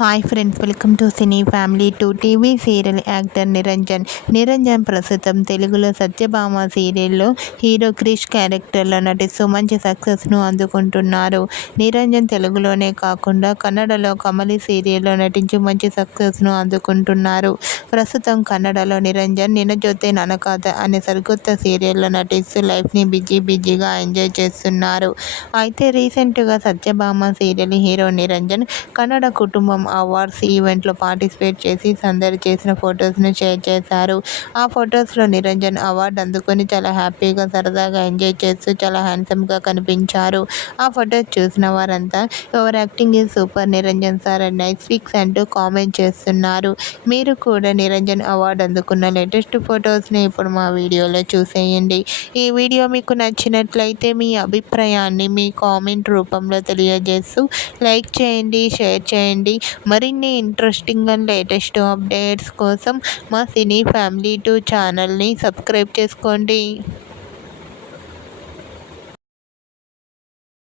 Hi friends, welcome to cine family two. TV serial actor Niranjan ప్రస్తుతం తెలుగులో సత్యభామ సీరియల్లో hero Krish క్యారెక్టర్లో నటిస్తూ మంచి సక్సెస్ను అందుకుంటున్నారు. నిరంజన్ తెలుగులోనే కాకుండా కన్నడలో కమలి సీరియల్లో నటించి మంచి సక్సెస్ను అందుకుంటున్నారు. ప్రస్తుతం కన్నడలో నిరంజన్ నినజొతే ననకాత అనే సరికొత్త సీరియల్లో నటిస్తూ లైఫ్ని బిజీగా ఎంజాయ్ చేస్తున్నారు. అయితే రీసెంట్గా సత్యభామ సీరియల్ హీరో నిరంజన్ కన్నడ కుటుంబం అవార్డ్స్ ఈవెంట్లో పార్టిసిపేట్ చేసి సందడి చేసిన ఫొటోస్ను షేర్ చేశారు. ఆ ఫొటోస్లో నిరంజన్ అవార్డు అందుకొని చాలా హ్యాపీగా సరదాగా ఎంజాయ్ చేస్తూ చాలా హ్యాండ్సమ్గా కనిపించారు. ఆ ఫొటోస్ చూసిన వారంతా your acting is super Niranjan sir and nice pics అంటూ కామెంట్ చేస్తున్నారు. మీరు కూడా నిరంజన్ అవార్డు అందుకున్న లేటెస్ట్ ఫొటోస్ని ఇప్పుడు మా వీడియోలో చూసేయండి. ఈ వీడియో మీకు నచ్చినట్లయితే మీ అభిప్రాయాన్ని మీ కామెంట్ రూపంలో తెలియజేస్తూ లైక్ చేయండి, షేర్ చేయండి. మరిన్ని ఇంట్రెస్టింగ్ అండ్ లేటెస్ట్ అప్డేట్స్ కోసం మా సినీ ఫ్యామిలీ 2 ఛానల్ని సబ్స్క్రైబ్ చేసుకోండి.